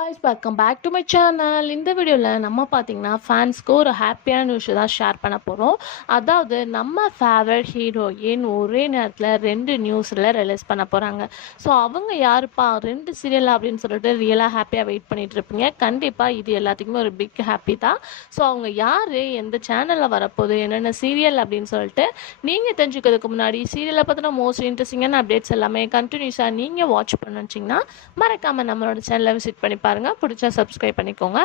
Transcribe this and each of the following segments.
guys, welcome back to my channel. இந்த வீடியோவில் நம்ம பார்த்தீங்கன்னா ஃபேன்ஸ்க்கு ஒரு ஹாப்பியான நியூஸ் தான் ஷேர் பண்ண போகிறோம். அதாவது நம்ம ஃபேவரட் ஹீரோயின் ஒரே நேரத்தில் 2 நியூஸில் ரிலீஸ் பண்ண போகிறாங்க. ஸோ அவங்க யாருப்பா 2 சீரியல் அப்படின்னு சொல்லிட்டு ரியலாக ஹாப்பியாக வெயிட் பண்ணிட்டு இருப்பீங்க. கண்டிப்பாக இது எல்லாத்துக்குமே ஒரு பிக் ஹாப்பி தான். ஸோ அவங்க யார், எந்த சேனலில் வரப்போகுது, என்னென்ன சீரியல் அப்படின்னு சொல்லிட்டு நீங்கள் தெரிஞ்சுக்கிறதுக்கு முன்னாடி சீரியலை பற்றின மோஸ்ட் இன்ட்ரெஸ்டிங்கான அப்டேட்ஸ் எல்லாமே கண்டினியூஸாக நீங்கள் வாட்ச் பண்ண வச்சிங்கன்னா மறக்காமல் நம்மளோட சேனலை விசிட் பண்ணி பாருங்க. பிடிச்சா சப்ஸ்கிரைப் பண்ணிக்கோங்க.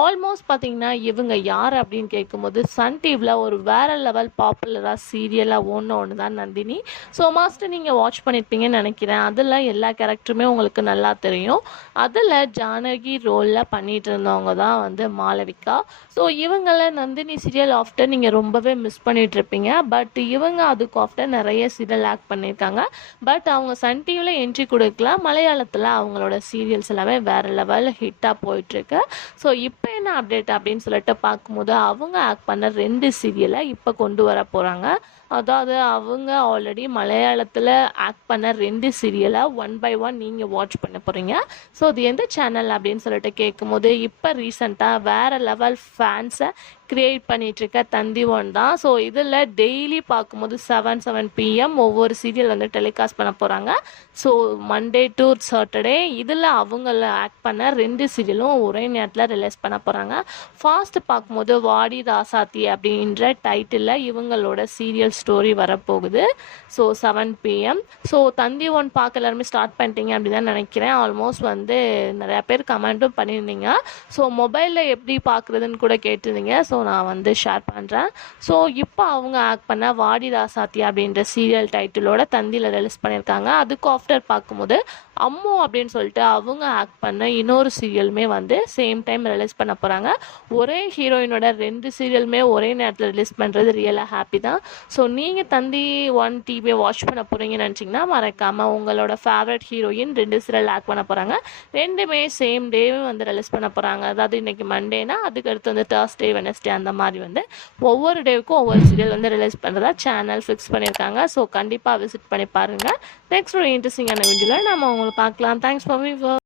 ஆல்மோஸ்ட் பார்த்தீங்கன்னா இவங்க யார் அப்படின்னு கேட்கும்போது சன் டிவியில் ஒரு வேற லெவல் பாப்புலராக சீரியலாக ஒன்று தான் நந்தினி. ஸோ மாஸ்டர் நீங்கள் வாட்ச் பண்ணியிருப்பீங்கன்னு நினைக்கிறேன். அதில் எல்லா கேரக்டருமே உங்களுக்கு நல்லா தெரியும். அதில் ஜானகி ரோலில் பண்ணிட்டு இருந்தவங்க தான் மாளவிகா. ஸோ இவங்கள நந்தினி சீரியல் ஆஃப்டர் நீங்கள் ரொம்பவே மிஸ் பண்ணிட்டு இருப்பீங்க. பட் இவங்க அதுக்கு ஆஃப்டர் நிறைய சீரியல் ஆக்ட் பண்ணியிருக்காங்க. பட் அவங்க சன் டிவியில் என்ட்ரி கொடுக்கல. மலையாளத்தில் அவங்களோட சீரியல்ஸ் எல்லாமே வேற லெவல் ஹிட்டாக போயிட்டுருக்கு. ஸோ இப்போ என்ன அப்டேட் அப்படின்னு சொல்லிட்டு பார்க்கும்போது அவங்க ஆக்ட் பண்ண 2 சீரியலை இப்போ கொண்டு வர போகிறாங்க. அதாவது அவங்க ஆல்ரெடி மலையாளத்தில் ஆக்ட் பண்ண 2 சீரியலை 1 by 1 நீங்கள் வாட்ச் பண்ண போகிறீங்க. ஸோ அது எந்த சேனல் அப்படின்னு சொல்லிட்டு கேட்கும்போது இப்போ ரீசெண்டாக வேறு லெவல் ஃபேன்ஸை க்ரியேட் பண்ணிகிட்ருக்க தந்தி ஒன் தான். ஸோ இதில் டெய்லி பார்க்கும்போது 7 PM ஒவ்வொரு சீரியல் டெலிகாஸ்ட் பண்ண போகிறாங்க. ஸோ மண்டே டு சாட்டர்டே இதில் அவங்கள ஆக்ட் பண்ண 2 சீரியலும் ஒரே நேரத்தில் ரிலீஸ் பண்ண போகிறாங்க. ஃபாஸ்ட் பார்க்கும்போது வாடி ராசாத்தி அப்படின்ற டைட்டிலில் இவங்களோட சீரியல் ஸ்டோரி வரப்போகுது. So 7 PM. ஸோ தந்தி ஒன் பார்க்க எல்லாருமே ஸ்டார்ட் பண்ணிட்டீங்க அப்படின்னு தான் நினைக்கிறேன். ஆல்மோஸ்ட் நிறையா பேர் கமெண்ட்டும் பண்ணியிருந்தீங்க. ஸோ மொபைலில் எப்படி பார்க்குறதுன்னு கூட கேட்டிருந்தீங்க. ஸோ நான் ஷேர் பண்ணுறேன். ஸோ இப்போ அவங்க ஆக்ட் பண்ண வாடி ராசாத்தி அப்படின்ற சீரியல் டைட்டிலோட தந்தியில் ரிலீஸ் பண்ணியிருக்காங்க. அதுக்கு ஆஃப்டர் பார்க்கும்போது அம்மு அப்படின்னு சொல்லிட்டு அவங்க ஆக்ட் பண்ண இன்னொரு சீரியலுமே சேம் டைம் ரிலீஸ் பண்ண போகிறாங்க. ஒரே ஹீரோயினோட 2 சீரியலுமே ஒரே நேரத்தில் ரிலீஸ் பண்ணுறது ரியலாக ஹாப்பி தான். ஸோ நீங்கள் தந்தி 1 டிவியை வாட்ச் பண்ண போகிறீங்கன்னு நினச்சிங்கன்னா மறக்காமல் உங்களோட ஃபேவரட் ஹீரோயின் 2 சீரியல் ஆக்ட் பண்ண போகிறாங்க. 2மே சேம் டேவே ரிலீஸ் பண்ண போகிறாங்க. அதாவது இன்றைக்கி மண்டேனா அதுக்கு அடுத்து தேர்ஸ்டே வெனஸ்டே அந்த மாதிரி ஒவ்வொரு டேவுக்கும் ஒவ்வொரு சீரியல் ரிலீஸ் பண்ணுறதா சேனல் ஃபிக்ஸ் பண்ணியிருக்காங்க. ஸோ கண்டிப்பாக விசிட் பண்ணி பாருங்கள். நெக்ஸ்ட் ஒரு இன்ட்ரெஸ்டிங்கான வீடியோவில் நம்ம உங்களை பார்க்கலாம். Thanks for viewer.